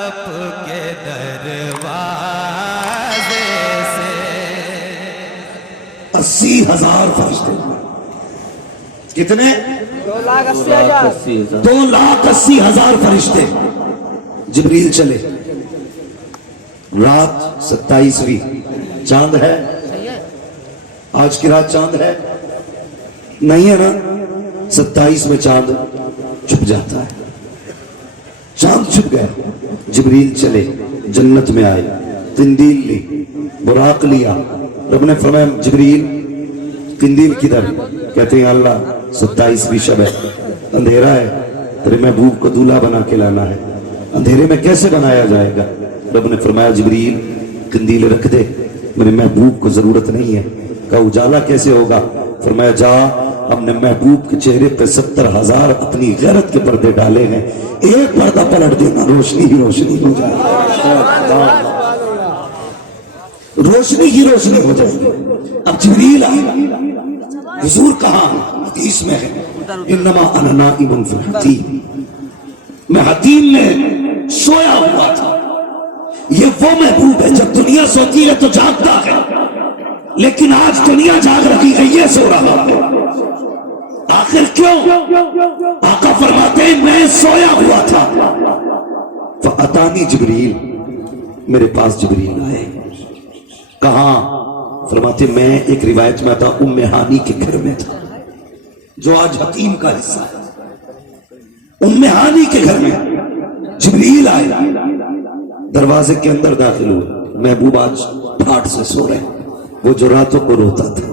آپ کے دروازے سے 80,000 فرشتے. کتنے؟ 2,80,000. 2,80,000 فرشتے. جبریل چلے. رات 27ویں. چاند ہے؟ آج کی رات چاند ہے؟ نہیں ہے نا. 27 میں چاند چھپ جاتا ہے. چاند چھپ گیا. جبریل چلے, جنت میں آئے, قندیل لی, براق لیا. رب نے فرمایا جبریل قندیل کدھر؟ کہتے ہیں اللہ 27ویں شب ہے, اندھیرا ہے, تیرے محبوب کو دولہا بنا کے لانا ہے. اندھیرے میں کیسے بنایا جائے گا؟ رب نے فرمایا جبریل قندیل رکھ دے, میرے محبوب کو ضرورت نہیں ہے. کہا اجالا کیسے ہوگا؟ فرمایا جا, ہم نے محبوب کے چہرے پہ 70,000 اپنی غیرت کے پردے ڈالے ہیں, ایک پردہ پلٹ دینا, روشنی ہی روشنی ہو جائے گی. روشنی ہی روشنی ہو جائے گی. اب جبریل آئے. حضور کہاں؟ حدیث میں ہے انما انا نائم فی الحتیم, میں حتیم میں سویا ہوا تھا. یہ وہ محبوب ہے جب دنیا سوتی ہے تو جاگتا ہے, لیکن آج دنیا جاگ رہی ہے, یہ سو رہا ہے. آخر کیوں؟ آقا فرماتے ہیں میں سویا ہوا تھا. فاتانی جبریل, میرے پاس جبریل آئے. کہاں؟ فرماتے میں ایک روایت میں تھا ام ہانی کے گھر میں تھا, جو آج حتیم کا حصہ ہے. ام ہانی کے گھر میں جبریل آئے, دروازے کے اندر داخل ہوئے. محبوب آج ٹھاٹ سے سو رہے. وہ جو راتوں کو روتا تھا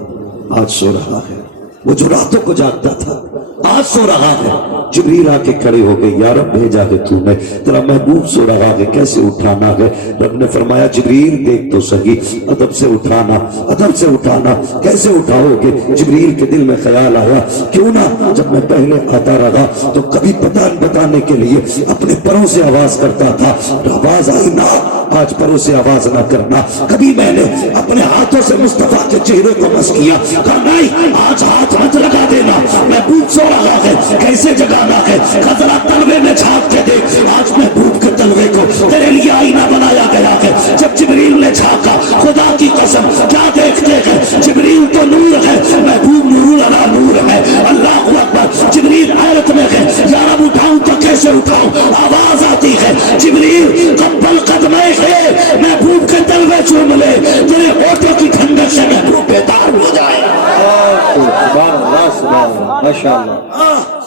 آج سو رہا ہے, وہ جو راتوں کو جاگتا تھا آج سو رہا ہے. جبریل آ کے کھڑے ہو گئے, یا رب بھیجا ہے تو نے, تیرا محبوب سو رہا ہے, کیسے اٹھانا ہے؟ رب نے فرمایا جبریل دیکھ تو سہی, ادب سے اٹھانا, ادب سے اٹھانا. کیسے اٹھاؤ گے؟ جبریل کے دل میں خیال آیا کیوں نہ جب میں پہلے آتا رہا تو کبھی بتانے کے لیے اپنے پروں سے آواز کرتا تھا, آواز آئی نہ, آج پروں سے آواز نہ کرنا. کبھی میں نے اپنے ہاتھوں سے مصطفیٰ کے چہرے کو مس کیا, کہا نہیں آج ہاتھ مت لگا دینا, محبوب سو رہا ہے, کیسے جگانا ہے؟ ذرا تلوے میں جھانک کے دیکھ, آج محبوب کے تلوے کو تیرے لیے آئینہ بنایا گیا ہے. جب جبریل نے جھانکا, خدا کی قسم کیا دیکھتے ہیں؟ جبریل تو نور ہے, محبوب نور علی نور ہے. اللہ اکبر. جبریل حیرت میں ہے, یا رب اٹھاؤں تو کیسے اٹھاؤں؟ آواز آتی ہے جبریل قبل قدمے ہے, محبوب کے تلوے چوم لے, تیرے ہوٹوں کی ٹھنڈک سے محبوب بیدار ہو جائے.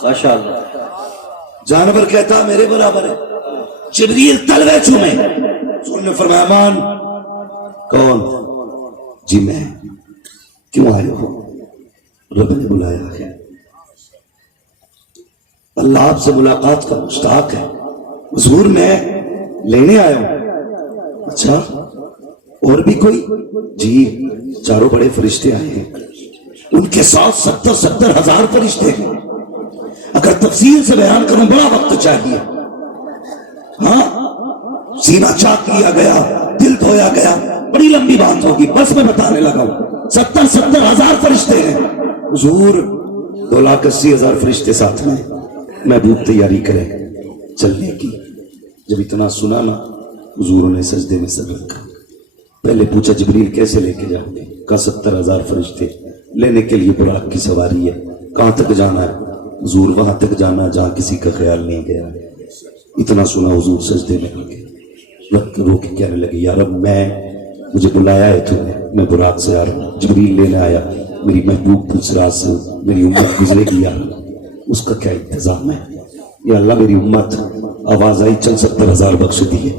ماشاءاللہ. جانور کہتا میرے برابر ہے, جبریل تلوے چومے. سن نے فرمایا مان. کون؟ جی میں. کیوں آئے ہو؟ رب نے بلایا ہے, اللہ آپ سے ملاقات کا مشتاق ہے. حضور میں لینے آیا ہوں. اچھا اور بھی کوئی؟ جی چاروں بڑے فرشتے آئے ہیں, ان کے ساتھ 70,000 فرشتے ہیں. اگر تفصیل سے بیان کروں بڑا وقت چاہیے. ہاں سینہ چاک کیا گیا, دل دھویا گیا, بڑی لمبی بات ہوگی, بس میں بتانے لگا ہوں. 70,000 فرشتے ہیں. حضور 2,80,000 فرشتے ساتھ میں. محبوب تیاری کرے چلنے کی. جب اتنا سنا نا, حضور نے سجدے میں سر رکھا. پہلے پوچھا جبریل کیسے لے کے جاؤ گے؟ کہا 70,000 فرشتے لینے کے لیے براق کی سواری ہے. کہاں تک جانا ہے؟ حضور وہاں تک جانا جہاں کسی کا خیال نہیں گیا. اتنا سنا حضور سجدے میں آ گئے, رو کے کہنے لگے یا رب مجھے بلایا ہے تو نے, میں براق سے آ رہا ہوں. جبریل لینے آیا, میری محبوب پوچھ سے میری امت گزرے گی, اس کا کیا انتظام ہے؟ یا اللہ میری امت. آواز آئی چل 70,000 بخش دیے.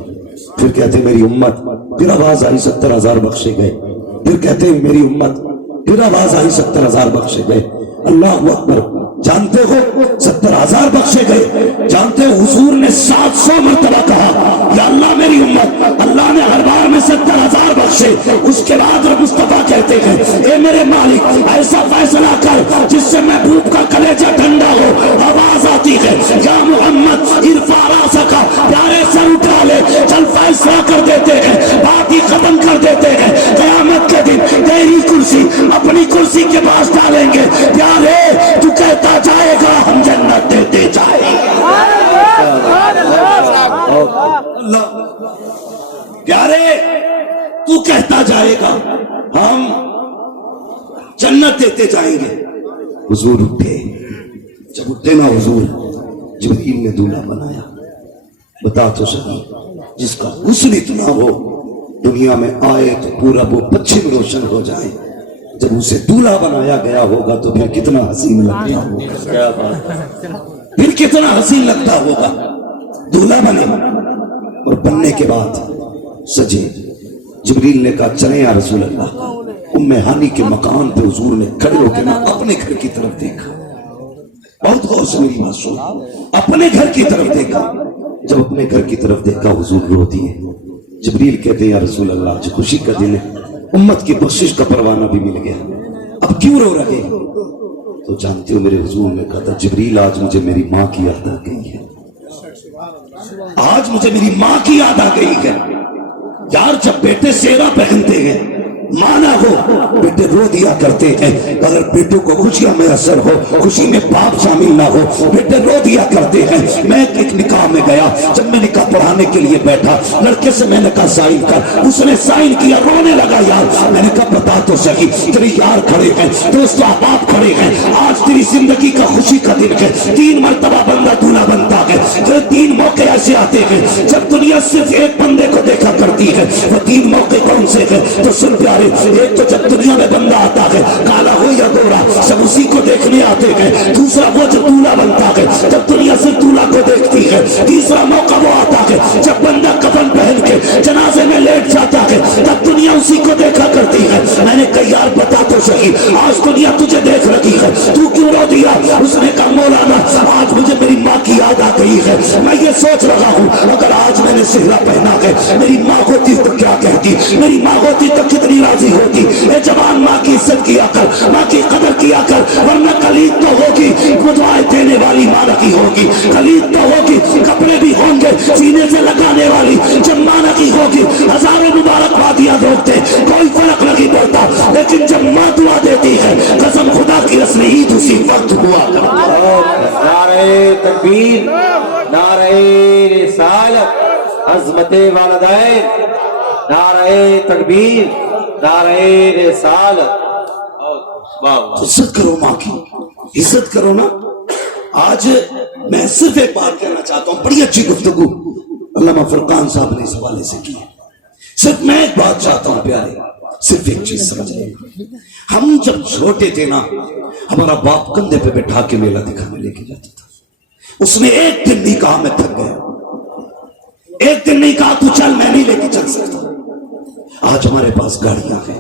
پھر کہتے میری امت. پھر آواز آئی 70,000 بخشے گئے. پھر کہتے میری امت. پھر آواز آئی 70,000 بخشے گئے. اللہ اکبر. جانتے ہو 70,000 بخشے گئے. جانتے ہو حضور نے 700 مرتبہ کہا یا اللہ میری امت. اللہ نے ہر بار میں 70,000 بخشے. اس کے بعد مصطفیٰ کہتے ہیں اے میرے مالک ایسا فیصلہ کر جس سے محبوب کا کلیجہ ٹھنڈا ہو. آواز آتی ہے یا محمد ارفع راسک, پیارے سر اٹھا لے, چل فیصلہ کر دیتے ہیں, بات ہی ختم کر دیتے ہیں. قیامت کے دن تیری کرسی اپنی کرسی کے پاس ڈالیں گے. پیارے تو کہتا جائے گا ہم جنت دیتے جائیں گے. اللہ پیارے تو کہتا جائے گا ہم جنت دیتے جائیں گے. حضور اٹھے. جب اٹھے نا حضور, جبریل نے دولہا بنایا. بتا تو صحیح, جس کا حسن اتنا ہو دنیا میں آئے تو پورا وہ پچھم روشن ہو جائے, جب اسے دولہا بنایا گیا ہوگا تو پھر کتنا حسین لگتا ہوگا, پھر کتنا حسین لگتا ہوگا. دولہا بنے اور بننے کے بعد سجے. جبریل نے کہا چلیں یا رسول اللہ. ام ہانی کے مقام پہ حضور نے کھڑے ہو کے نا اپنے گھر کی طرف دیکھا. بہت غور سے میری بات سن. اپنے گھر کی طرف دیکھا. جب اپنے گھر کی طرف دیکھا حضور رو دیے. جبریل کہتے ہیں یا رسول اللہ آج خوشی کا دن ہے, امت کی بخشش کا پروانہ بھی مل گیا, اب کیوں رو رہے؟ تو جانتے ہو میرے حضور نے کہا تھا جبریل آج مجھے میری ماں کی یاد آ گئی ہے, آج مجھے میری ماں کی یاد آ گئی ہے. یار جب بیٹے سیرا پہنتے ہیں ماں نہ ہو بیٹے رو دیا کرتے ہیں. اگر بیٹوں کو خوشیاں میں اثر ہو, خوشی میں باپ شامل نہ ہو, بیٹے رو دیا کرتے ہیں. میں ایک نکاح میں گیا, جب میں نکاح پڑھانے کے لیے بیٹھا لڑکے سے میں نے کہا سائن کر, اس نے سائن کیا, رونے لگا. یار میں نے کہا بتا تو صحیح, تیرے یار کھڑے ہیں, دوست احباب کھڑے ہیں, آج تیری زندگی کا خوشی کا دن ہے. 3 مرتبہ بندہ دولہا بنتا ہے. 3 موقع ایسے آتے ہیں جب دنیا صرف ایک بندے کو دیکھا کرتی ہے. وہ 3 موقع کون سے ہیں تو سن پیارے. ایک تو جب دنیا میں بندہ آتا ہے کالا ہو یا گورا سب اسی کو دیکھنے آتے ہیں. دوسرا وہ جب دولہا بنتا ہے جب دنیا صرف دولہا کو دیکھتی ہے. تیسرا موقع وہ آتا ہے جب بندہ کفن پہن کے جنازے میں لیٹ جاتا ہے تب دنیا اسی کو دیکھا کرتی ہے. میں نے کہا یار بتا تو صحیح آج دنیا تجھے دیکھ رہی ہے, تو کیوں رو دیا؟ اس نے کہا مولانا آج مجھے میری ماں کی یاد آ گئی ہے. میں یہ سوچ رہا ہوں اگر آج میں نے سہرا پہنا ہے میری ماں ہوتی تو کیا کہتی, میری ماں ہوتی تو کتنی راضی ہوتی. اے جوان ماں کی عزت کیا کر, ماں کی قدر کیا کر, ورنہ خلید تو ہوگی دعائیں دینے والی ماں کی ہوگی, خلید تو ہوگی کپڑے بھی ہوں گے سینے سے لگانے والی جب ماں کی ہوگی. ہزاروں مبارکبادیاں دوڑتے کوئی فرق نہیں پڑتا, لیکن جب ماں دعا دیتی ہے قسم خدا کی اصلی عید اسی وقت ہوا کرتی ہے. نعرہ تکبیر, نعرہ رسالت, عظمت والدین, نعرہ تکبیر, نعرہ رسالت. عزت کرو ماں کی, عزت کرو نا. آج میں صرف ایک بات کہنا چاہتا ہوں, بڑی اچھی گفتگو علامہ فرقان صاحب نے اس حوالے سے کی ہے. صرف میں ایک بات چاہتا ہوں پیارے, صرف ایک چیز سمجھ لیں. ہم جب چھوٹے تھے نا ہمارا باپ کندھے پہ بٹھا کے میلہ دکھانے لے کے جاتا تھا. اس نے ایک دن نہیں کہا میں تھک گیا, ایک دن نہیں کہا تو چل میں نہیں لے کے چل سکتا. آج ہمارے پاس گاڑیاں ہیں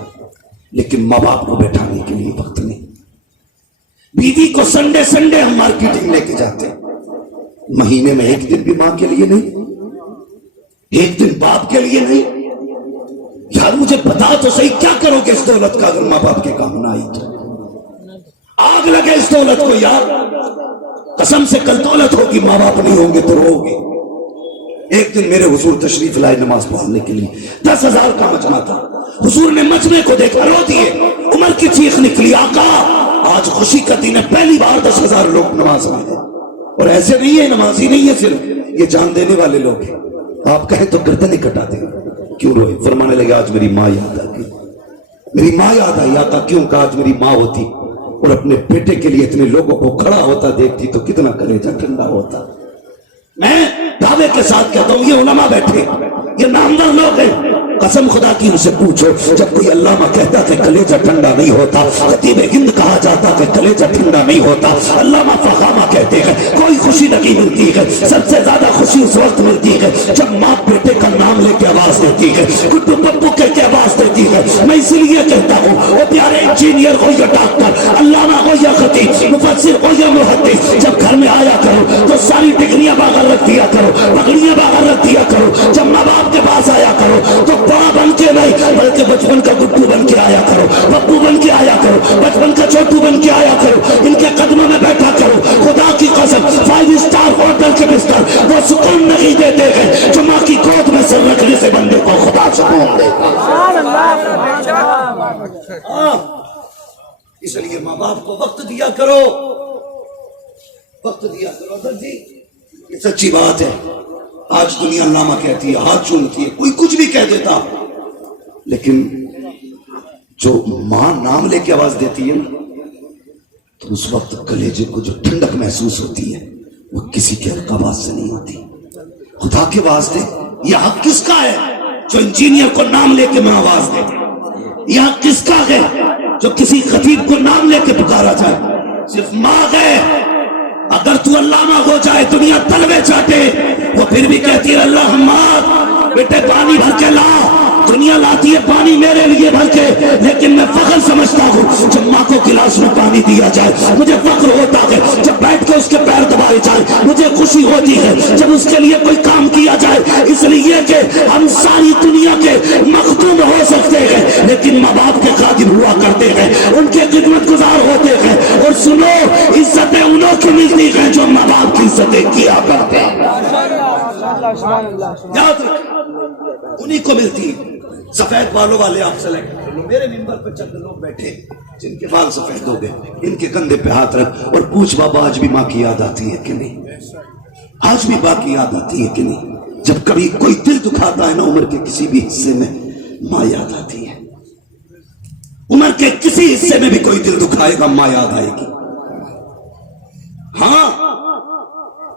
لیکن ماں باپ کو بیٹھانے کے لیے وقت نہیں. بیوی کو سنڈے سنڈے ہم مارکیٹنگ لے کے جاتے ہیں, مہینے میں ایک دن بھی ماں کے لیے نہیں, ایک دن باپ کے لیے نہیں. یار مجھے بتا تو صحیح کیا کرو گے اس دولت کا اگر ماں باپ کے کام نہ آئی تو؟ آگ لگے اس دولت کو یار, قسم سے کل دولت ہوگی ماں باپ نہیں ہوں گے تو رو گے. ایک دن میرے حضور تشریف لائے نماز پڑھنے کے لیے, 10,000 کا مجمع تھا. حضور نے مجمع کو دیکھا رو دیے. عمر کی چیخ نکلی, آقا آج خوشی کا دن ہے, پہلی بار 10,000 لوگ نماز میں ہیں. اور ایسے نہیں ہے نمازی نہیں ہے صرف, یہ جان دینے والے لوگ ہیں. آپ کہیں تو گردن ہی کٹا دیں. کیوں روئے؟ فرمانے لگے آج میری ماں یاد آ گئی, میری ماں یاد آئی. آقا کیوں؟ کہا آج میری ماں ہوتی اور اپنے بیٹے کے لیے اتنے لوگوں کو کھڑا ہوتا دیکھتی تو کتنا کلیجہ ٹھنڈا ہوتا. میں دعوے کے ساتھ کہتا ہوں یہ علماء بیٹھے یہ نامور لوگ ہیں, قسم خدا کی ان سے پوچھو جب کوئی علامہ کہتا کہ کلیجہ ٹھنڈا نہیں ہوتا, خطیب ہند کہا جاتا کہ کلیجہ ٹھنڈا نہیں ہوتا, علامہ فخامہ کہتے ہیں کوئی خوشی نہیں ملتی ہے. سب سے زیادہ خوشی اس وقت ملتی ہے جب ماں بیٹے کا نام لے کے آواز دیتی ہے, گڈو پپو کہہ کے آواز دیتی ہے. میں اسی لیے کہتا ہوں وہ پیارے انجینئر ہو یا ڈاکٹر, علامہ ہو یا خطیب, مفسر ہو یا محدث, جب گھر میں آیا کرو تو ساری ڈگریاں باہر رکھ دیا کرو, پگڑیاں باہر رکھ دیا کرو. جب ماں باپ کے پاس آیا کرو تو بڑا بن کے نہیں بلکہ بچپن کا گڈو بن کے آیا کرو, پپو بن کے آیا کرو, بچپن کا چھوٹو بن کے آیا کرو. ان کے قدموں میں بیٹھا کرو. خدا کی قسم 5 اسٹار ہوٹل کے بستر وہ سکون نہیں دیتے ہیں جو ماں کی گود میں سر رکھنے سے بندے کو خدا سکون دے گا. اس لیے ماں باپ کو وقت دیا کرو, وقت دیا کرو. جی یہ سچی بات ہے. آج دنیا نامہ کہتی ہے، ہاتھ چومتی ہے، کوئی کچھ بھی کہہ دیتا، لیکن جو ماں نام لے کے آواز دیتی ہے نا، تو اس وقت کلیجے کو جو ٹھنڈک محسوس ہوتی ہے وہ کسی کے آواز سے نہیں ہوتی۔ خدا کے واسطے یہ حق کس کا ہے جو انجینئر کو نام لے کے ماں آواز دے؟ یہ حق کس کا ہے جو کسی خطیب کو نام لے کے پکارا جائے؟ صرف ماں ہے۔ اگر تو علامہ ہو جائے، دنیا تلوے چاٹے، وہ پھر بھی کہتی ہے اللہ حماد بیٹے پانی بھر کے لا۔ دنیا لاتی ہے پانی میرے لیے بھر کے، لیکن میں فخر سمجھتا ہوں جب ماں کو گلاس میں پانی دیا جائے مجھے فخر ہوتا ہے، جب بیٹھ کے اس کے پیر دبائے جائے مجھے خوشی ہوتی ہے، جب اس کے لیے کوئی کام کیا جائے، اس لیے کہ ہم ساری دنیا کے مخدوم ہو سکتے ہیں لیکن ماں باپ کے خادم ہوا کرتے ہیں، ان کے خدمت گزار ہوتے ہیں۔ اور سنو، عزتیں انہوں کی ملتی ہیں جو ماں باپ کی عزتیں کیا کرتے ہیں، یاد رکھیں انہی کو ملتی۔ سفید بالوں والے آپ سلیکٹ کر لو، میرے ممبر پر چند لوگ بیٹھے جن کے بال سفید ہو گئے، ان کے کندھے پہ ہاتھ رکھ اور پوچھ بابا آج بھی ماں کی یاد آتی ہے کہ نہیں؟ آج بھی ماں کی یاد آتی ہے کہ نہیں؟ جب کبھی کوئی دل دکھاتا ہے نا عمر کے کسی بھی حصے میں، ماں یاد آتی ہے۔ عمر کے کسی حصے میں بھی کوئی دل دکھائے گا ماں یاد آئے گی۔ ہاں،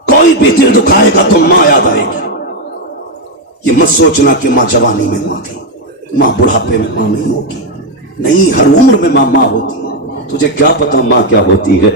کوئی بھی دل دکھائے گا تو ماں یاد آئے گی۔ یہ مت سوچنا کہ ماں جوانی میں ماں تھی، ماں بڑھاپے میں ماں نہیں ہوگی، نہیں، ہر عمر میں ماں ہوتی ہے۔ تجھے کیا پتا ماں کیا ہوتی ہے؟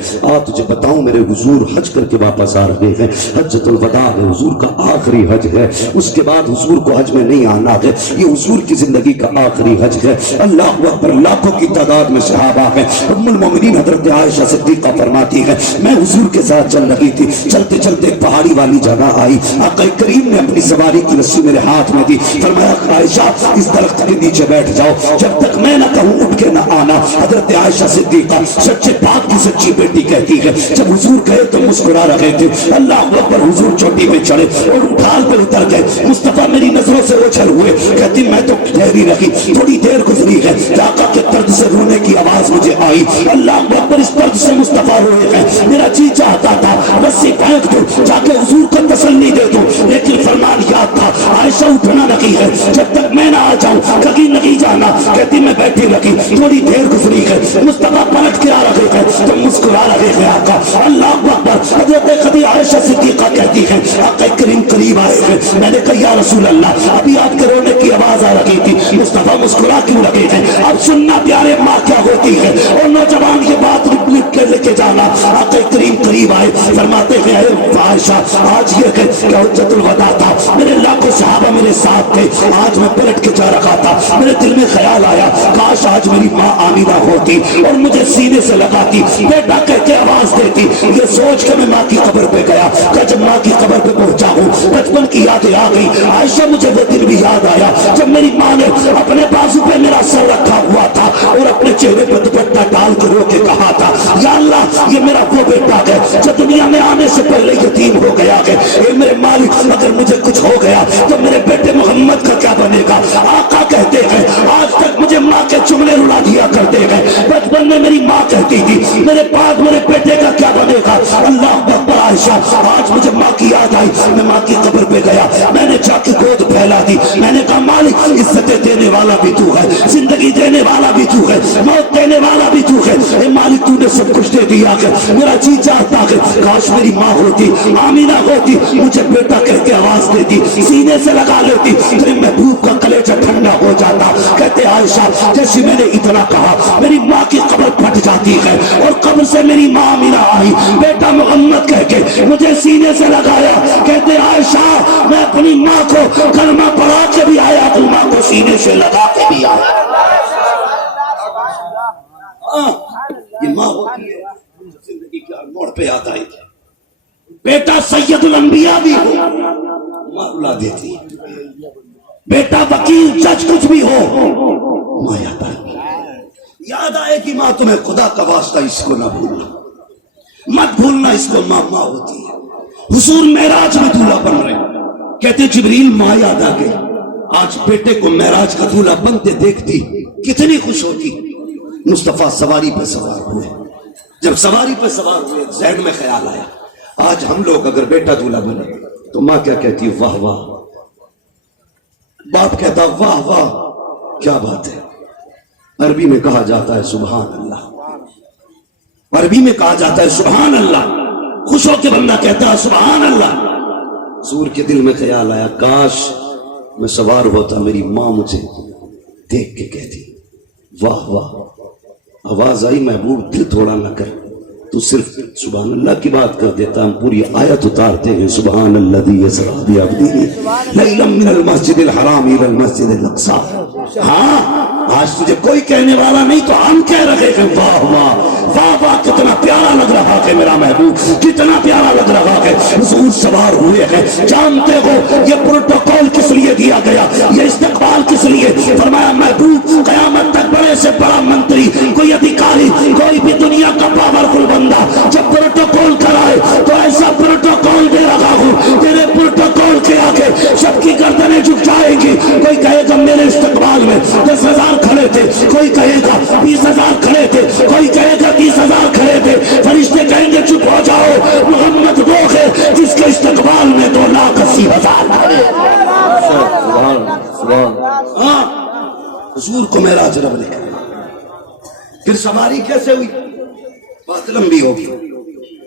تجھے بتاؤں، میرے حضور حج کر کے واپس آ رہے ہیں، حجۃ الوداع ہے، حضور کا آخری حج ہے، اس کے بعد حضور کو حج میں نہیں آنا ہے، یہ حضور کی زندگی کا آخری حج ہے۔ اللہ اکبر، لاکھوں کی تعداد میں صحابہ ہیں۔ ام المومنین حضرت عائشہ صدیقہ فرماتی ہے میں حضور کے ساتھ چل رہی تھی، چلتے چلتے پہاڑی والی جگہ آئی، آقا کریم نے اپنی سواری کی رسی میرے ہاتھ میں دی، فرمایا عائشہ اس درخت کے نیچے بیٹھ جاؤ، جب تک میں نہ کہوں اٹھ کے نہ آنا۔ حضرت عائشہ صدیقہ سچے پاک کی سچی بیٹی کہتی ہے جب حضور گئے تو مسکرا رہے تھے، اللہ اکبر، حضور چوٹی پہ چڑھے اور ڈھال پہ اتر گئے، مصطفیٰ میری نظروں سے اوجھل ہوئے، کہتی میں تو ٹھہری رہی، تھوڑی دیر گزری ہے، آقا کے درد سے رونے کی آواز مجھے آئی، اللہ اکبر، اس درد سے مصطفیٰ روئے ہیں، میرا جی چاہتا تھا رسی پھینک دو جا کے حضور کو تسلی دے دو، لیکن فرمان یاد تھا عائشہ اٹھنا نہیں ہے جب تک میں نہ آ جاؤں، کہیں نہیں جانا، کہتی میں بیٹھی رہی، تھوڑی دیر گزری ہے، مصطفیٰ پلٹ کے آ رہے ہیں تو مسکرا رہے ہیں آقا، اللہ اکبر۔ حضرت خدیجہ عائشہ صدیقہ کہتی ہے آقا کریم قریب آئے ہیں، میں نے کہا یا رسول اللہ ابھی آپ کے رونے کی آواز آ رہی تھی، مصطفیٰ مسکرا کیوں رہے ہیں؟ اب سننا پیارے ماں کیا ہوتی ہے، اور نوجوان یہ بات لکھ کے لے کے جانا۔ آقا کریم قریب آئے، فرماتے ہیں اے عائشہ آج یہ کہ حجۃ الوداع تھا، میرے لاکھوں صحابہ میرے ساتھ تھے، آج میں پلٹ کے جا رہا تھا، میرے دل میں خیال آیا کاش آج میری ماں آمینہ ہوتی اور مجھے سینے سے لگاتی، بیٹا کہہ کے آواز دیتی۔ یہ سوچ کے میں ماں کی قبر پہ گیا کہ جب ماں کی قبر پہ پہنچا ہوں بچپن کی یادیں آ گئی، عائشہ مجھے وہ دن بھی یاد آیا جب میری ماں نے اپنے بازو پہ میرا سر رکھا ہوا تھا اور اپنے چہرے پہ دوپٹہ ڈال کر رو کے کہا تھا یا اللہ یہ میرا وہ بیٹا ہے جو دنیا میں آنے سے پہلے یتیم ہو گیا ہے، اے میرے مالک اگر مجھے کچھ ہو گیا تو میرے بیٹے محمد کا کیا بنے گا؟ آقا کہتے ہیں آج تک مجھے ماں کے جملے رلا دیا کرتے ہیں، بچپن میں میری ماں کہتی تھی میرے بعد میرے بیٹے کا کیا بنے گا؟ اللہ اکبر عائشہ آج مجھے ماں کی یاد آئی، میں ماں کی قبر پہ گیا، میں نے جا کے گود پھیلا دی، میں نے کہا مالک عزتیں دینے والا بھی تو ہے، زندگی دینے والا بھی تو ہے، موت دینے والا بھی تو ہے، اے مالک تو نے سب کچھ دے دیا ہے، میرا جی چاہتا ہے کاش میری ماں ہوتی، آمینہ ہوتی، مجھے بیٹا کہہ کے آواز دیتی، سینے سے لگا لیتی، میرے محبوب کا کلیجہ ٹھنڈا ہو جاتا۔ کہتے عائشہ جیسے میں نے اتنا کہا میری ماں کی قبر پھٹ جاتی ہے اور قبر سے میری ماں آمینہ آئی، بیٹا محمد کہہ کے مجھے سینے سے لگایا، کہتے عائشہ میں اپنی ماں کو کلمہ پڑھا کے بھی آیا تو ماں کو سینے سے لگا کے بھی آیا۔ یہ ماں ہوتی ہے زندگی کے موڑ پہ آتا ہے، بیٹا سید الانبیاء بھی ہو ماں رلا دیتی ہے، بیٹا وکیل جج کچھ بھی ہو ماں یاد آئے کہ ماں تمہیں خدا کا واسطہ اس کو نہ بھولنا، مت بھولنا اس کو، ماں ماں ہوتی ہے۔ حضور معراج میں دولہا بن رہے، کہتے جبریل ماں یاد آ گئی، آج بیٹے کو معراج کا دولہا بنتے دیکھتی کتنی خوش ہوتی۔ مصطفیٰ سواری پہ سوار ہوئے، جب سواری پہ سوار ہوئے ذہن میں خیال آیا آج ہم لوگ اگر بیٹا دولہا بنے تو ماں کیا کہتی؟ واہ واہ. باپ کہتا واہ واہ کیا بات ہے. عربی میں کہا جاتا ہے سبحان اللہ. عربی میں کہا جاتا ہے سبحان اللہ. خوش ہو کے بندہ کہتا ہے سبحان اللہ. حضور کے دل میں خیال آیا کاش میں سوار ہوتا, میری ماں مجھے دیکھ کے کہتی واہ واہ. آواز آئی محبوب دل تھوڑا نہ کر, تو صرف سبحان اللہ کی بات کر دیتا. ہم پوری آیت اتارتے ہیں سبحان الذی یسری بعبدہ لیلا من المسجد الحرام الی المسجد الاقصی. ہاں آج تجھے کوئی کہنے والا نہیں تو ہم کہہ رہے ہیں واہ واہ واہ واہ. کتنا پیارا لگ رہا ہے میرا محبوب, کتنا پیارا لگ رہا ہے. حضور سوار ہوئے ہیں. جانتے ہو یہ پروٹوکول کس لیے دیا گیا, یہ استقبال کس لیے؟ فرمایا محبوب قیامت تک بڑے سے بڑا منتری, کوئی ادھیکاری, کوئی بھی دنیا کا پاورفل بندہ جب پروٹوکول کرائے تو ایسا پروٹوکول دے رہا ہوں تیرے پروٹوکول کے آگے سب کی گردنیں جھک جائیں گی. کوئی کہے گا میرے استقبال میں 10,000 کھڑے تھے, کوئی کہے گا 20,000 کھڑے تھے, کوئی کہے گا 30,000 کھڑے تھے. فرشتے کہیں گے چپ ہو جاؤ, محمد وہ ہے جس کے استقبال میں 2,80,000 کھڑے. ہاں حضور کو معراج رب نے کہا. پھر سواری کیسے ہوئی؟ بات لمبی ہوگی.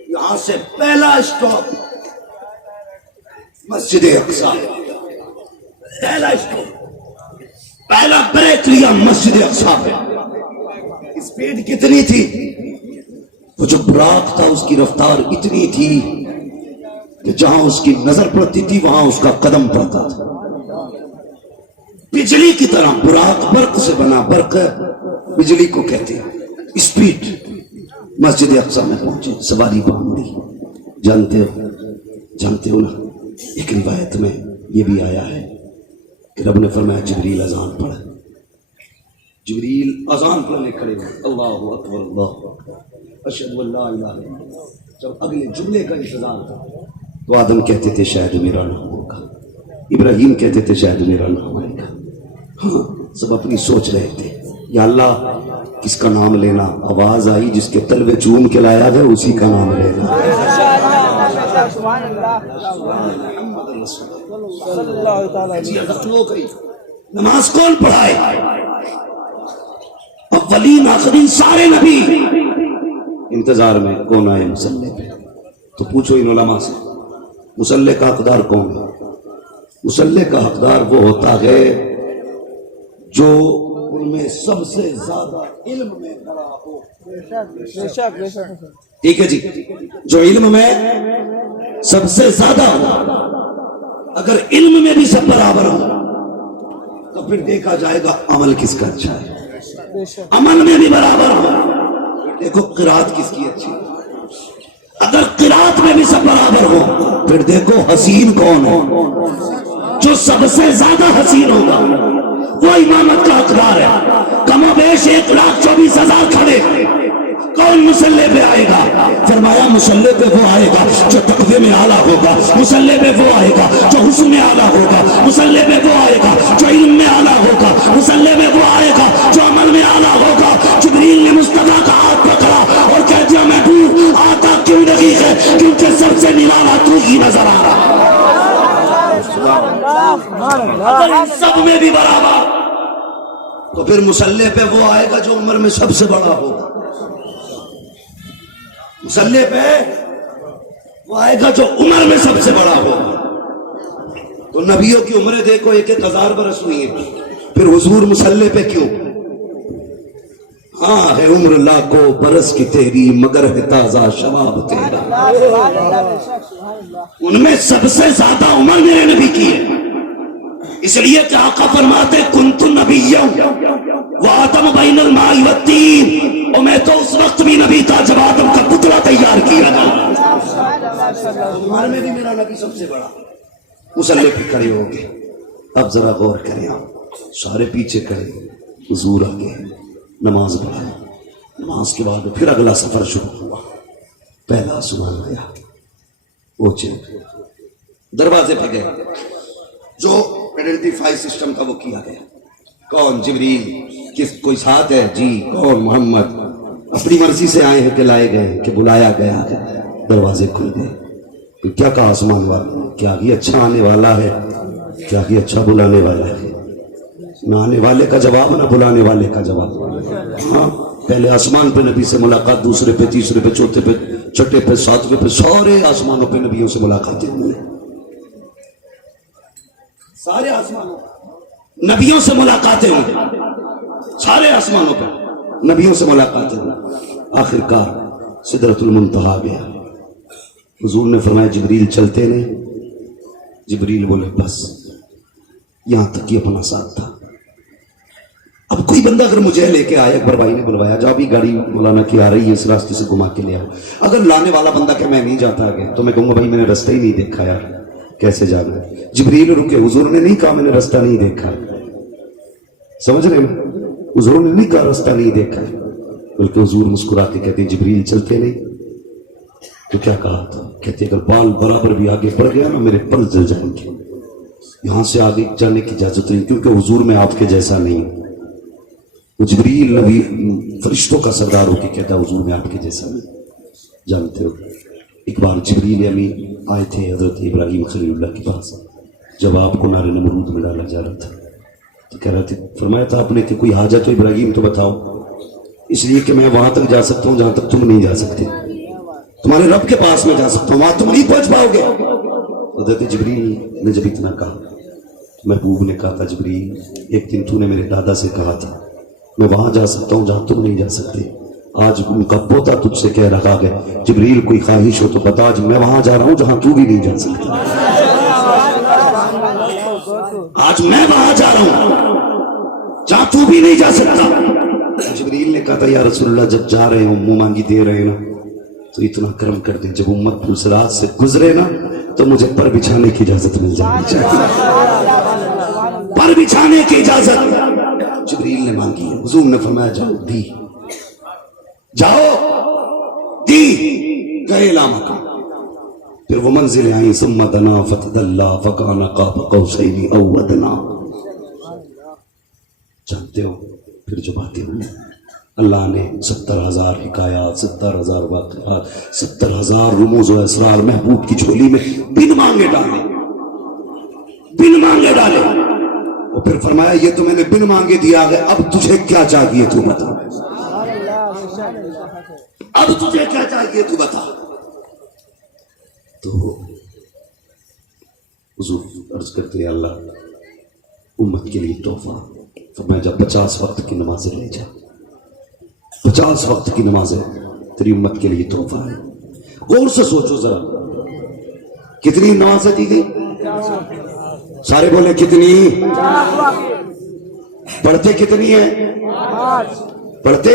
یہاں سے پہلا اسٹاپ مسجد اقصی, پہلا اسٹاپ, پہلا بریک لیا مسجد اقصی پہ. اسپیڈ کتنی تھی؟ وہ جو براق تھا اس کی رفتار اتنی تھی کہ جہاں اس کی نظر پڑتی تھی وہاں اس کا قدم پڑتا تھا. بجلی کی طرح براق برق سے بنا, برق بجلی کو کہتے ہیں. اسپیڈ مسجد اقصی میں پہنچے, سواری باندھ لی. جانتے ہو نا, ایک روایت میں یہ بھی آیا ہے کہ رب نے فرمایا جبریل اذان پڑھ. جبریل اذان پڑھنے کھڑے ہوئے, اللہ اکبر اللہ اکبر اشہد ان لا الہ الا اللہ. جب اگلے جملے کا انتظار تھا تو آدم کہتے تھے شاید میرا نام ہوگا, ابراہیم کہتے تھے شاید میرا نام آئے گا. ہاں سب اپنی سوچ رہے تھے یا اللہ کس کا نام لینا. آواز آئی جس کے تلوے چوم کے لایا گیا اسی کا نام لینا. نماز کون پڑھائے؟ اولین آخرین سارے نبی. انتظار میں کون آئے مصلی پہ؟ تو پوچھو ان علماء سے مصلی کا حقدار کون ہے؟ مصلی کا حقدار وہ ہوتا ہے جو ان میں سب سے زیادہ علم میں بڑا ہو. ٹھیک ہے جی, جو علم میں سب سے زیادہ ہو. اگر علم میں بھی سب برابر ہو تو پھر دیکھا جائے گا عمل کس کا اچھا ہے. عمل میں بھی برابر ہو, دیکھو قرات کس کی اچھی. اگر قرات میں بھی سب برابر ہو پھر دیکھو حسین کون ہو. جو سب سے زیادہ حسین ہوگا وہ امامت کا حقدار ہے. کم و بیش 1,24,000 کھڑے, کون مصلی پہ آئے گا؟ فرمایا مصلی پہ وہ آئے گا جو تقوی میں اعلیٰ ہوگا, مصلی پہ وہ آئے گا جو حسن میں اعلیٰ ہوگا, مصلی پہ وہ آئے گا جو علم میں اعلیٰ ہوگا, مصلی پہ وہ آئے گا جو عمل میں اعلیٰ ہوگا. جبریل نے مصطفیٰ کا ہاتھ پکڑا اور کہہ دیا محبوب آتا کیوں نہیں ہے کیونکہ سب سے نرالا تو ہی نظر آ رہا. اگر ان سب میں بھی برابر تو پھر مصلی پہ وہ آئے گا جو عمر میں سب سے بڑا ہوگا. مصلی پہ وہ آئے گا جو عمر میں سب سے بڑا ہوگا. تو نبیوں کی عمریں دیکھو 1,000 برس ہوئی ہیں, پھر حضور مصلی پہ کیوں؟ ہاں ہے عمر لاکھوں برس کی تیری مگر ہے تازہ شباب تیرا. ان میں سب سے زیادہ عمر میرے نبی کی ہے, اس لیے کہ آقا فرماتے کنت نبیًا وآدم بین الماء والطین, اور میں تو اس وقت بھی نبی تھا جب آدم کا پتلا تیار کیا تھا. عمر میں بھی میرا نبی سب سے بڑا. مصلی پہ کھڑے ہو گئے. اب ذرا غور کریں, آپ سارے پیچھے کھڑے, حضور آگے نماز پڑھا. نماز کے بعد پھر اگلا سفر شروع ہوا. پہلا سبحان آیا, پہنچے دروازے پہ گئے. جو آئیڈینٹیفائی سسٹم کا وہ کیا گیا. کون؟ جبریل. کس کوئی ساتھ ہے؟ جی. کون؟ محمد. اپنی مرضی سے آئے ہیں کہ لائے گئے کہ بلایا گیا. دروازے کھل گئے. تو کیا کہا آسمان والے؟ کیا یہ اچھا آنے والا ہے، کیا یہ اچھا بلانے والا ہے؟ نہ آنے والے کا جواب نہ بلانے والے کا جواب. ہاں پہلے آسمان پہ نبی سے ملاقات، دوسرے پہ، تیسرے پہ، چوتھے پہ، چھٹے پہ، ساتویں پہ، سارے آسمانوں پہ نبیوں سے ملاقاتیں ہوئی. سارے آسمانوں نبیوں سے ملاقاتیں ہوئی، سارے آسمانوں پہ نبیوں سے ملاقاتیں ہوئی. آخر کار سدرۃ المنتہا گیا. حضور نے فرمایا جبریل چلتے نہیں. جبریل بولے بس یہاں تک ہی اپنا ساتھ تھا. اب کوئی بندہ اگر مجھے لے کے آئے، اکبر بھائی نے بلوایا، جا بھی گاڑی مولانا کی آ رہی ہے، اس راستے سے گھما کے لے آؤ. اگر لانے والا بندہ کہ میں نہیں جاتا آگے، تو میں کہوں گا بھائی میں نے رستہ ہی نہیں دیکھا یار، کیسے جانا ہے. جبریل رکے، حضور نے نہیں کہا میں نے رستہ نہیں دیکھا. سمجھ رہے ہیں؟ حضور نے نہیں کہا رستہ نہیں دیکھا، بلکہ حضور مسکرا کے کہتے ہیں جبریل چلتے نہیں. تو کیا کہا تھا؟ کہتے اگر بال برابر بھی آگے بڑھ گیا نا میرے پر جل جائیں گے. یہاں سے آگے جانے کی اجازت نہیں، کیونکہ حضور میں آپ کے جیسا نہیں ہوں. جبریل نبی فرشتوں کا سردار ہو کے کہتا ہے حضور میں آپ کے جیسا نہیں. جانتے ہو ایک بار جبریل امین آئے تھے حضرت ابراہیم خلیل اللہ کے پاس، جب آپ کو نار نمرود میں ڈالا جا رہا تھا تو کہہ رہے تھے، فرمایا تھا آپ نے کہ کوئی حاجت تو ابراہیم تو بتاؤ. اس لیے کہ میں وہاں تک جا سکتا ہوں جہاں تک تم نہیں جا سکتے، تمہارے رب کے پاس میں جا سکتا ہوں، وہاں تم نہیں پہنچ پاؤ گے. حضرت جبریل نے جب اتنا کہا، محبوب نے کہا تھا جبریل ایک دن تو نے میرے دادا سے کہا تھا میں وہاں جا سکتا ہوں جہاں تم نہیں جا سکتے. آج ان کا پوتا تجھ سے کہہ رہا ہے جبریل کوئی خواہش ہو تو بتا، آج میں وہاں جا رہا ہوں جہاں تو بھی نہیں جا سکتا. آج میں وہاں جا رہا ہوں جہاں تو بھی نہیں جا سکتا. جبریل نے کہا تھا یا رسول اللہ جب جا رہے ہو منہ مانگی دے رہے نا تو اتنا کرم کر دیں جب امت پلسرات سے گزرے نا تو مجھے پر بچھانے کی اجازت مل جانی چاہیے. پر بچھانے کی اجازت جبریل نے مانگی. حضور نے فرمایا جاؤ دی، جاؤ دی، گئے لامکہ. پھر وہ منزل آئیں ثم دنا فتدلا فکان قاب قوسین او ادنا. جانتے ہو پھر جو باتیں ہوئی، اللہ نے 70,000 حکایات، 70,000 واقعات، 70,000 رموز و اسرار محبوب کی جھولی میں بن مانگے ڈالے، بن مانگے ڈالے. اور پھر فرمایا یہ تو میں نے بن مانگے دیا ہے، اب تجھے کیا چاہیے تو بتا، اب تجھے کیا چاہیے تو بتا. تو حضور عرض کرتے ہیں اللہ امت کے لیے تحفہ. فرمایا جب 50 وقت کی نمازیں لے جا، 50 وقت کی نمازیں تیری امت کے لیے تحفہ ہے. غور سے سوچو ذرا کتنی نمازیں دی گئی؟ سارے بولے کتنی؟ پڑھتے کتنی ہیں؟ پڑھتے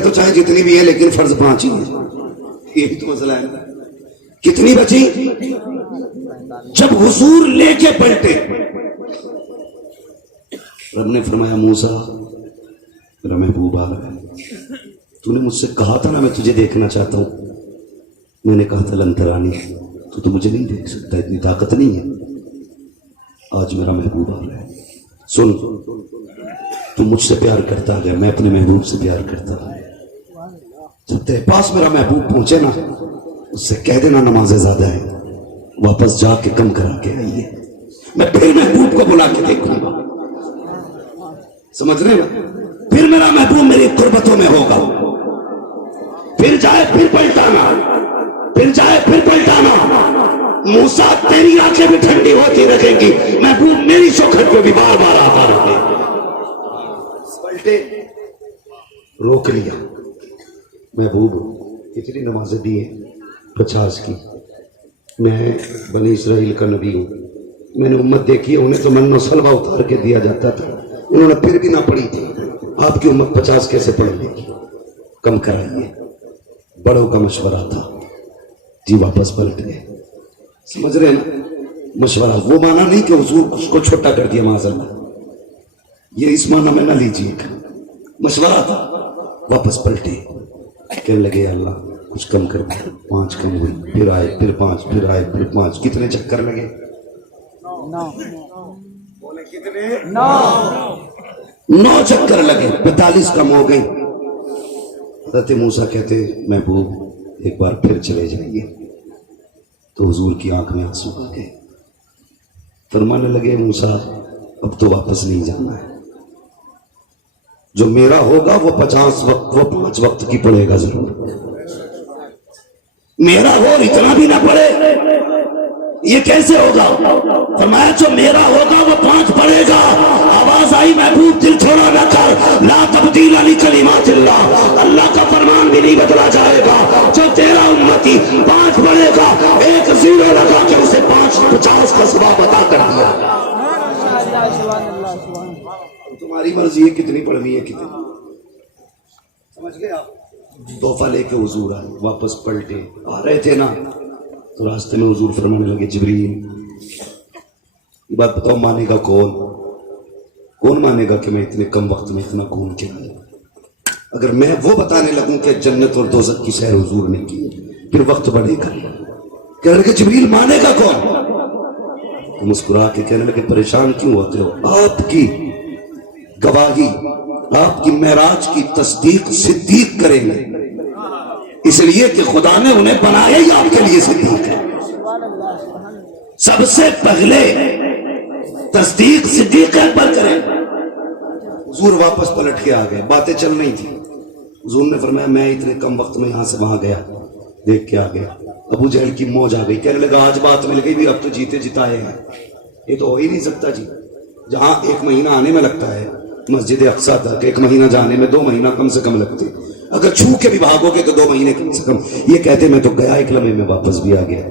تو چاہے جتنی بھی ہیں لیکن فرض 5 ہی ہیں. یہی تو مسئلہ ہے. کتنی بچی؟ جب حضور لے کے پلٹے رب نے فرمایا موسیٰ میرا محبوب آ رہا ہے، تو نے مجھ سے کہا تھا نا میں تجھے دیکھنا چاہتا ہوں. میں نے کہا تھا لن ترانی، تو مجھے نہیں دیکھ سکتا، اتنی طاقت نہیں ہے. آج میرا محبوب آ رہا ہے. سن تو مجھ سے پیار کرتا گیا، میں اپنے محبوب سے پیار کرتا گیا. جب تیرے پاس میرا محبوب پہنچے نا اس سے کہہ دینا نمازیں زیادہ ہیں، واپس جا کے کم کرا کے آئیے، میں پھر محبوب کو بلا کے دیکھوں گا. سمجھ رہے نا؟ پھر میرا محبوب میری قربتوں میں ہوگا. پھر جائے پھر پلٹانا، پھر جائے پھر پلٹانا. موسیٰ تیری آنکھیں بھی ٹھنڈی ہوتی رکھیں گی، محبوب میری شوخت کو بھی بار بار آتا رہے. پلٹے، روک لیا. محبوب کتنی نمازیں دی ہیں؟ 50 کی. میں بنی اسرائیل کا نبی ہوں، میں نے امت دیکھی ہے انہیں تو من و سلوہ اتار کے دیا جاتا تھا، انہوں نے پھر بھی نہ پڑھی تھی. آپ کی امت 50 کیسے پڑھ لے گی؟ کم کرائیے. بڑوں کا مشورہ تھا جی، واپس پلٹ گئے. سمجھ رہے ہیں نا؟ مشورہ وہ مانا نہیں کہ حضور اس کو چھوٹا کر دیا معاذ اللہ، یہ اس معنی میں نہ لیجیے گا. مشورہ تھا. واپس پلٹے، کہنے لگے اللہ کچھ کم کر دیا. 5 کم ہوئی، پھر آئے، پھر 5، پھر آئے، پھر 5. کتنے چکر لگے؟ 9 چکر لگے. 45 کم ہو گئی. حضرت موسیٰ کہتے محبوب ایک بار پھر چلے جائیے. تو حضور کی آنکھ میں آنسو آ گئے. فرمانے لگے موسیٰ اب تو واپس نہیں جانا ہے. جو میرا ہوگا وہ 5 وقت کی پڑے گا ضرور. میرا ہو اتنا بھی نہ پڑے, یہ کیسے ہوگا؟ فرمایا جو میرا ہوگا وہ 5 پڑے گا. آواز آئی محبوب دل چھوڑا نہ کر, لا تبدیل لکلمات اللہ, اللہ کا فرمان بھی نہیں بدلا جائے گا. جو تیرا امتی 5 پڑے گا, ایک زیرو لگا کے اسے 50 کا ثواب عطا کر دیا. تمہاری مرضی ہے کتنی پڑھنی ہے کتنی. سمجھ گئے آپ؟ تحفہ لے کے حضور آئے, واپس پلٹے آ رہے تھے نا, تو راستے میں حضور فرمانے لگے جبریل یہ بات بتاؤ مانے گا کون مانے گا کہ میں اتنے کم وقت میں اتنا گھوم کے آیا؟ اگر میں وہ بتانے لگوں کہ جنت اور دوزخ کی سیر حضور نے کی پھر وقت بڑھے گا. کہنے لگے جبریل مانے گا کون؟ تو مسکرا کے کہنے لگے پریشان کیوں ہوتے ہو؟ آپ کی گواہی, آپ کی معراج کی تصدیق صدیق کریں گے, اس لیے کہ خدا نے انہیں بنایا ہی آپ کے لیے صدیق ہے. سب سے پہلے تصدیق صدیق اکبر کریں. حضور واپس پلٹ کے آ گئے, باتیں چل رہی تھی. حضور نے فرمایا میں اتنے کم وقت میں یہاں سے وہاں گیا, دیکھ کے آ گیا. ابو جہل کی موج آ گئی, کہنے لگا آج بات مل گئی بھی, اب تو جیتے جتائے ہیں. یہ تو ہو ہی نہیں سکتا جی. جہاں 1 مہینہ آنے میں لگتا ہے مسجد اقصیٰ تک, 1 مہینہ جانے میں 2 مہینہ کم سے کم لگتے. اگر چھو کے بھی بھاگو گے تو 2 مہینے کم سے کم. یہ کہتے میں تو گیا 1 لمحے میں واپس بھی آ گیا.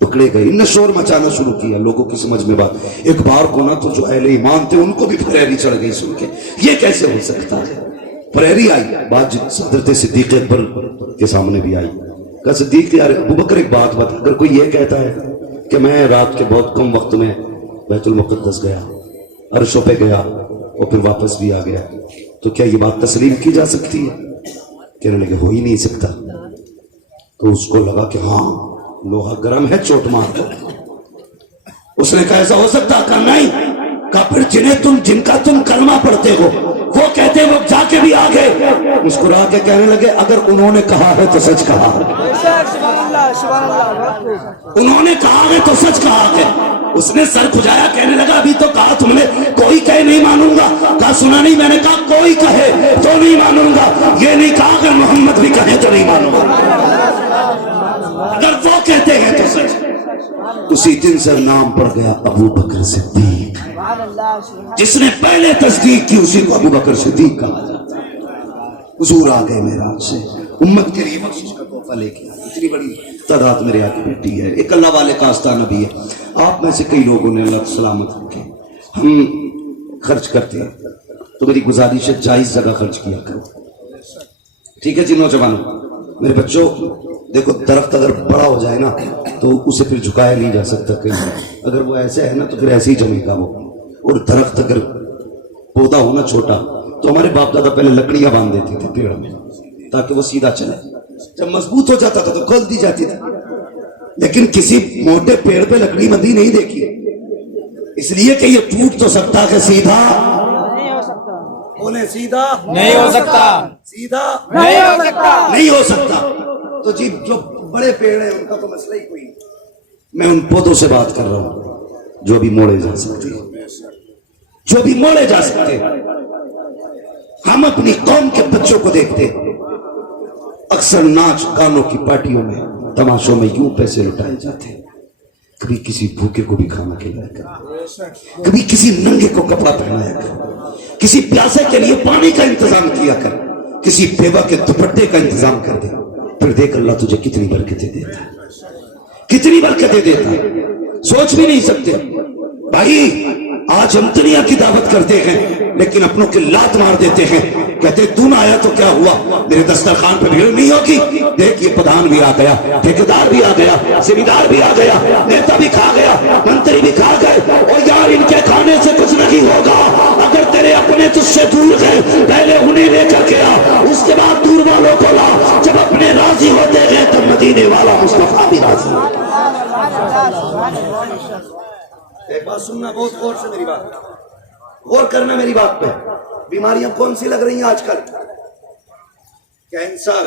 پکڑے گئے, انہیں شور مچانا شروع کیا. لوگوں کی سمجھ میں بات, ایک بار کو نا تو جو اہل ایمان تھے ان کو بھی پھریری چڑھ گئی سن کے, یہ کیسے ہو سکتا ہے. پھریری آئی, بات حضرت صدیق اکبر کے سامنے بھی آئی. کہا صدیق یار ابو بکر ایک بات بتا, اگر کوئی یہ کہتا ہے کہ میں رات کے بہت کم وقت میں بیت المقدس گیا, عرشوں پہ گیا اور پھر واپس بھی آ گیا, تو کیا یہ بات تسلیم کی جا سکتی ہے؟ کہنے لگے ہو ہی نہیں سکتا. تو اس کو لگا کہ ہاں لوہا گرم ہے, چوٹ مار دو. اس نے کہا ایسا ہو سکتا؟ کہا نہیں. کہا پھر جن کا تم کلمہ پڑھتے ہو وہ کہتے وہ جا کے بھی آ گئے. مسکرا کے کہنے لگے اگر انہوں نے کہا ہے تو سچ کہا ہے, انہوں نے کہا ہے تو سچ کہا ہے. اس نے سر کھجایا, کہنے لگا ابھی تو کہا تم نے کوئی کہے نہیں مانوں گا. کہا سنا نہیں, میں نے کہا کوئی کہے تو نہیں مانوں گا, یہ نہیں کہا اگر محمد بھی کہے تو نہیں مانوں گا. اگر وہ کہتے ہیں تو سچ. اسی دن سے نام پڑ گیا ابو بکر صدیق. جس نے پہلے تصدیق کی اسی کو ابو بکر صدیق کہا جاتا ہے. حضور آ گئے معراج سے, امت کے لیے بخشش کا تحفہ لے کے آئے. اتنی بڑی تعداد میرے آگے بیٹھی ہے. ایک اللہ والے کا آستانہ بھی ہے. آپ میں سے کئی لوگوں نے اللہ سلامت رکھے, ہم خرچ کرتے ہیں تو میری گزارش ہے جائز جگہ خرچ کیا کرو. ٹھیک ہے جی نوجوانوں, میرے بچوں دیکھو درخت اگر بڑا ہو جائے نا تو اسے پھر جھکایا نہیں جا سکتا کہیں. اگر وہ ایسے ہے نا تو پھر ایسے ہی جمے گا وہ. اور درخت اگر پودا ہو نا چھوٹا, تو ہمارے باپ دادا پہلے لکڑیاں باندھ دیتے تھے پیڑ میں تاکہ وہ سیدھا چلے. جب مضبوط ہو جاتا تھا تو کھول دی جاتی تھی. لیکن کسی موٹے پیڑ پہ لکڑی بندھی نہیں دیکھی, اس لیے کہ یہ ٹوٹ تو سکتا ہے, سیدھا نہیں ہو سکتا. بولے سیدھا نہیں ہو سکتا, سیدھا نہیں ہو سکتا, نہیں ہو سکتا. تو جی جو بڑے پیڑ ہیں ان کا تو مسئلہ ہی کوئی نہیں. میں ان پودوں سے بات کر رہا ہوں جو بھی موڑے جا سکتے, جو بھی موڑے جا سکتے. ہم اپنی قوم کے بچوں کو دیکھتے اکثر ناچ گانوں کی پارٹیوں میں تماشوں میں یوں پیسے لٹائے جاتے ہیں. کبھی کسی بھوکے کو بھی کھانا کھلایا کر, کبھی کسی ننگے کو کپڑا پہنایا کر, کسی پیاسے کے لیے پانی کا انتظام کیا کر, کسی بیوہ کے دوپٹے کا انتظام کر دے. پھر دیکھ اللہ تجھے کتنی برکتیں دیتا ہے, کتنی برکتیں دیتا ہے, سوچ بھی نہیں سکتے. بھائی آج ہم دنیا کی دعوت کرتے ہیں لیکن اپنوں کی لات مار دیتے ہیں. کہتے تو نہ آیا تو کیا ہوا, میرے دسترخوان پہ بھیڑ نہیں ہوگی. دیکھ یہ پردھان بھی آ گیا, ٹھیکیدار بھی آ گیا, زمیندار بھی آ گیا, نیتا بھی کھا گیا, منتری بھی کھا گئے. اور یار ان کے کھانے سے کچھ نہیں ہوگا. اگر تیرے اپنے تجھ سے دور گئے پہلے انہیں لے کر کے آ, اس کے بعد دور والوں کو لا. جب اپنے راضی ہوتے گئے تو مدینے والا مصطفیٰ بھی راضی. ایک بات سننا بہت غور سے, میری بات غور کرنا میری بات پہ. بیماریاں کون سی لگ رہی ہیں آج کل؟ کینسر,